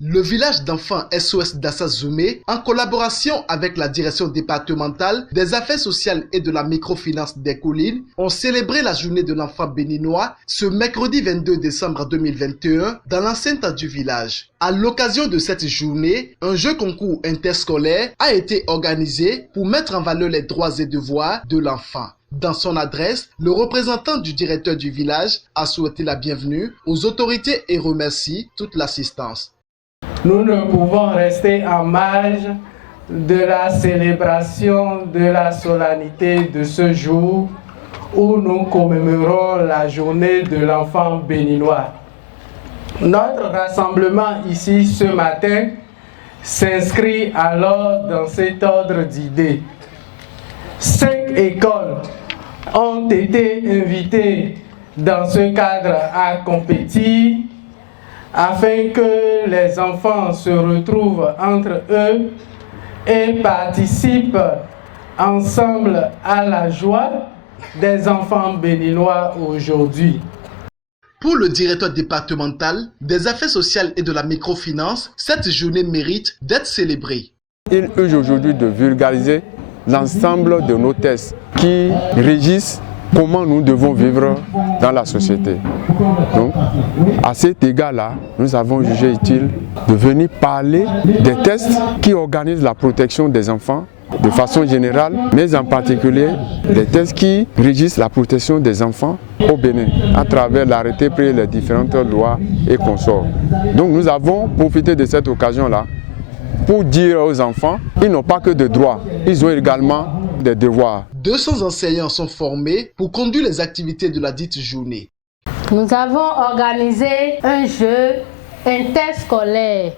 Le village d'enfants SOS Dassa Zoumé, en collaboration avec la direction départementale des affaires sociales et de la microfinance des collines, ont célébré la journée de l'enfant béninois ce mercredi 22 décembre 2021 dans l'enceinte du village. À l'occasion de cette journée, un jeu concours interscolaire a été organisé pour mettre en valeur les droits et devoirs de l'enfant. Dans son adresse, le représentant du directeur du village a souhaité la bienvenue aux autorités et remercie toute l'assistance. Nous ne pouvons rester en marge de la célébration de la solennité de ce jour où nous commémorons la journée de l'enfant béninois. Notre rassemblement ici ce matin s'inscrit alors dans cet ordre d'idées. 5 écoles ont été invitées dans ce cadre à compétir afin que les enfants se retrouvent entre eux et participent ensemble à la joie des enfants béninois aujourd'hui. Pour le directeur départemental des affaires sociales et de la microfinance, cette journée mérite d'être célébrée. Il est aujourd'hui de vulgariser l'ensemble de nos textes qui régissent comment nous devons vivre dans la société. Donc, à cet égard-là, nous avons jugé utile de venir parler des textes qui organisent la protection des enfants de façon générale, mais en particulier les textes qui régissent la protection des enfants au Bénin à travers l'arrêté pris les différentes lois et consorts. Donc nous avons profité de cette occasion-là pour dire aux enfants, ils n'ont pas que de droits, ils ont également des devoirs. 200 enseignants sont formés pour conduire les activités de la dite journée. Nous avons organisé un jeu interscolaire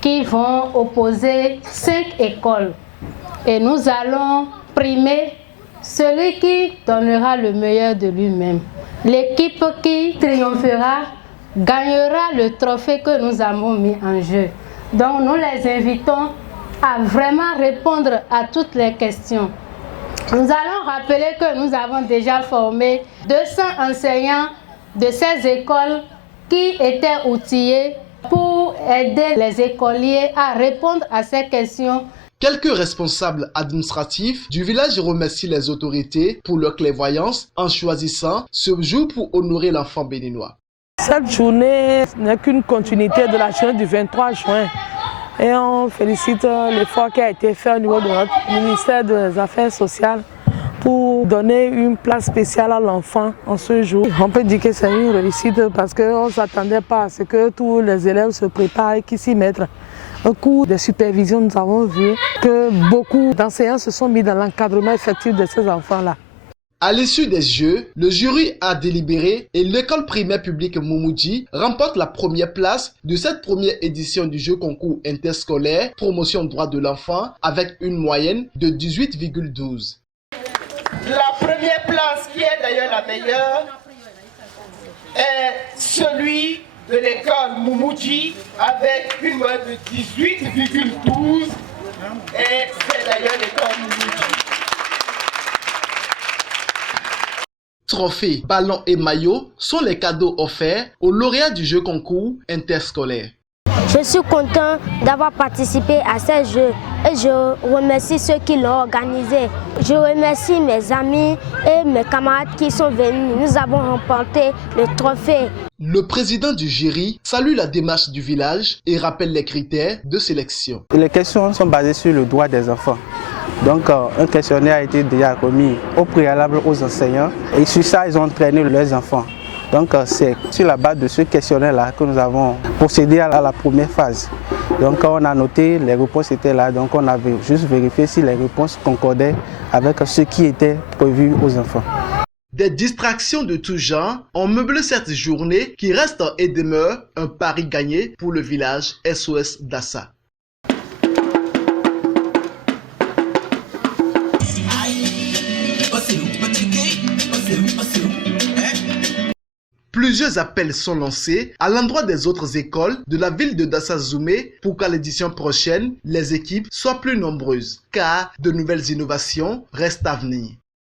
qui vont opposer 5 écoles. Et nous allons primer celui qui donnera le meilleur de lui-même. L'équipe qui triomphera gagnera le trophée que nous avons mis en jeu. Donc nous les invitons à vraiment répondre à toutes les questions. Nous allons rappeler que nous avons déjà formé 200 enseignants de ces écoles qui étaient outillés pour aider les écoliers à répondre à ces questions. Quelques responsables administratifs du village remercient les autorités pour leur clairvoyance en choisissant ce jour pour honorer l'enfant béninois. Cette journée n'est qu'une continuité de la journée du 23 juin. Et on félicite l'effort qui a été fait au niveau de notre ministère des Affaires sociales pour donner une place spéciale à l'enfant en ce jour. On peut dire que c'est une réussite parce qu'on ne s'attendait pas à ce que tous les élèves se préparent et qu'ils s'y mettent. Au cours des supervisions, nous avons vu que beaucoup d'enseignants se sont mis dans l'encadrement effectif de ces enfants-là. À l'issue des Jeux, le jury a délibéré et l'école primaire publique Moumoudji remporte la première place de cette première édition du jeu concours interscolaire promotion droits de l'enfant avec une moyenne de 18,12. La première place, qui est d'ailleurs la meilleure, est celui de l'école Moumoudji avec une moyenne de 18,12 et c'est d'ailleurs l'école Moumoudji. Trophées, ballons et maillots sont les cadeaux offerts aux lauréats du jeu concours interscolaire. Je suis content d'avoir participé à ces jeux et je remercie ceux qui l'ont organisé. Je remercie mes amis et mes camarades qui sont venus. Nous avons remporté le trophée. Le président du jury salue la démarche du village et rappelle les critères de sélection. Les questions sont basées sur le droit des enfants. Donc un questionnaire a été déjà remis au préalable aux enseignants et sur ça ils ont entraîné leurs enfants. Donc c'est sur la base de ce questionnaire-là que nous avons procédé à la première phase. Donc on a noté, les réponses étaient là, donc on avait juste vérifié si les réponses concordaient avec ce qui était prévu aux enfants. Des distractions de tout genre ont meublé cette journée qui reste et demeure un pari gagné pour le village SOS Dassa. Plusieurs appels sont lancés à l'endroit des autres écoles de la ville de Dassa Zoumé pour qu'à l'édition prochaine, les équipes soient plus nombreuses, car de nouvelles innovations restent à venir.